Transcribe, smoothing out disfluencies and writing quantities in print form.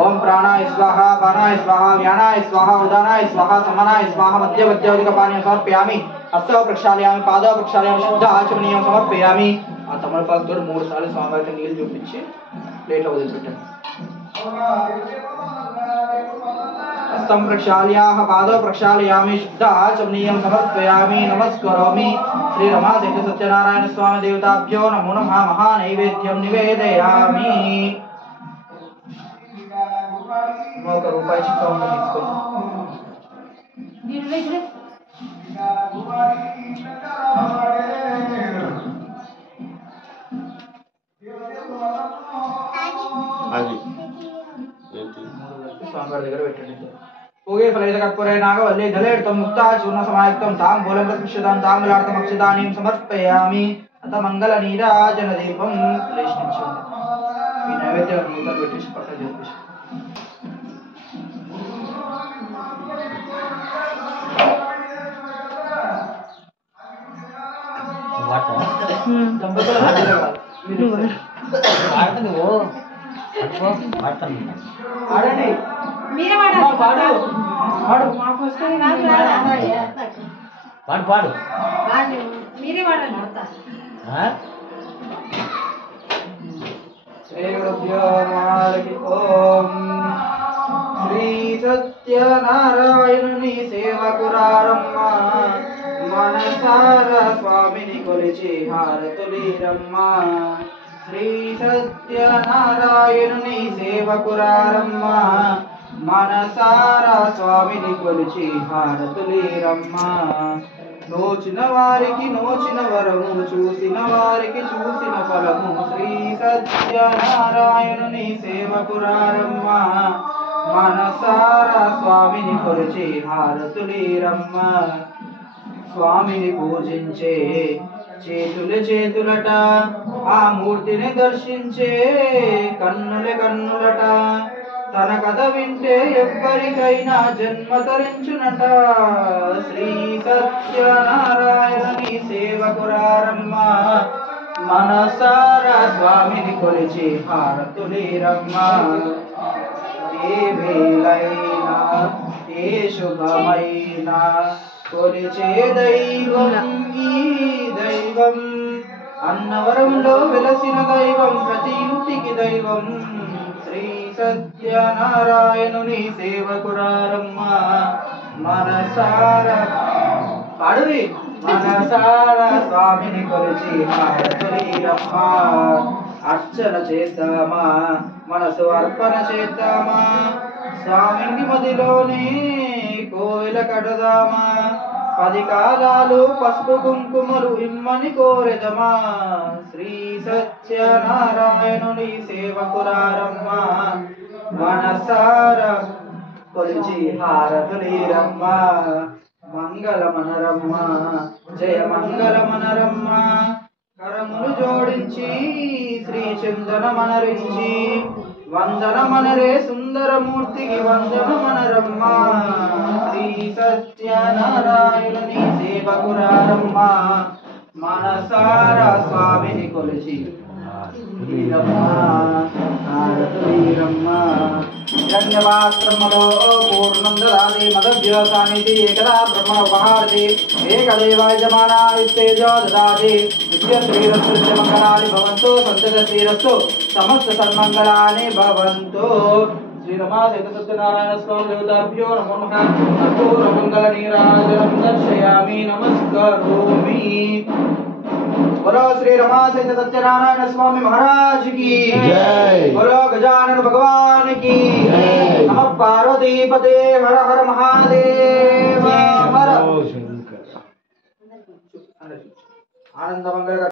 ओम प्राणाय स्वाहा पानाय स्वाहा व्यानाय स्वाहा उदानाय स्वाहा समानाय स्वाहा मध्यवद्योदिकपानीयं समर्पयामि हस्तौ प्रक्षालयामि पादौ प्रक्षालयामि शुद्ध आचमनीयं समर्पयामि आ तमलपाकुतो 3 సార్లు స్వామివారికి నీళ్లు చూపించి ప్లేట్లో వదిలిపెట్టండి हस्तं प्रक्षालयाः पादौ प्रक्षालयामि शुद्ध आचमनीयं समर्पयामि नमस्करोमि श्री रमा सहित सत्यनारायण स्वामी देवताभ्यो नमो नमः महानैवेद्यं निवेदयामि ఒక రూపాయి చిక్క ఉంది తీసుకోండి స్వామివారి దగ్గర పెట్టండి పూగే ఫలైత కర్పూరే నాగవల్లి దళేర్తం ముక్తా చూర్ణ సమాయుక్తం తాంబూలం ప్రతిష్ఠితాం తాంబూలార్థం అక్షతానీం సమర్పయామి అత మంగళ నీరాజన దీపం లేషించండి ఈ నైవేద్యం మూతలు పెట్టేసి పక్కన చెప్పేసి ఆడండి మీరే పాడు పాడు మాకు వస్తుంది నాకు పాడు పాడు మీరే పాడండి శ్రీ గురుభ్యో నమః ఓం శ్రీ సత్యనారాయణుని సేవకురారమ్మ మనసార స్వామిని కొలిచి హారతులీరమ్మ శ్రీ సత్యనారాయణుని సేవకురారమ్మ మనసార స్వామిని కొలిచి హారతులీరమ్మ నోచిన వారికి నోచిన వరము చూసిన వారికి చూసిన ఫలము శ్రీ సత్యనారాయణుని సేవకురారమ్మ మనసార స్వామిని కొలిచి హారతులీరమ్మ స్వామిని పూజించే చేతుల చేతులట ఆ మూర్తిని దర్శించే కన్నుల కన్నులట తన కథ వింటే ఎవ్వరికైనా జన్మ తరించునట శ్రీ సత్యనారాయణుని సేవకురారమ్మ మనసార స్వామిని కొలిచి హారతులీరమ్మ ఏ వేళైనా ఏ శుభమైనా కొలిచే దైవం ఈ దైవం అన్నవరంలో వెలసిన దైవం ప్రతి ఇంటికి దైవం శ్రీ సత్యనారాయణుని సేవకురారమ్మ మనసార పాడురి మనసార స్వామిని కొలిచి హారతులీరమ్మ అర్చన చేద్దామా మనసు అర్పణ చేద్దామా స్వామిని మదిలోనే కోవిల కడదామా 10 కాలాలు పసుపు కుంకుమలు ఇమ్మని కోరెదమా శ్రీ సత్యనారాయణుని సేవకురారమ్మ మనసార కొలిచి హారతులీరమ్మ మంగళమనరమ్మ జయ మంగళమనరమ్మ కరములు జోడించి శ్రీ చందనమనరించి వందనమనరే సుందరమూర్తికి వందనమనరమ్మ శ్రీ సత్యనారాయణుని సేవకురారమ్మ మనసార స్వామిని కొలిచి హిరణ్యవాస్త్రమదో పూర్ణం దదాతి మదవ్యోసానితి ఏకదా బ్రహ్మణ ఉపహారతి ఏకదేవాయ జమానాయుస్తేజో దదాతి నిత్యశ్రీరస్తు నిత్యమంగళాని భవంతు సంతతశ్రీరస్తు సమస్త సన్మంగళాని భవంతు శ్రీ रमा सहित सत्यनारायण स्वामी देवताभ्यो नमो नमः कर्पूर मंगल नीराजनं दर्शयामि नमस्करोमि बोलो श्री रमा सहित सत्यनारायण स्वामी महाराज की जय बोलो गजानन भगवान की जय नमः पार्वती पते हर हर महादेव हर आनंद मंगल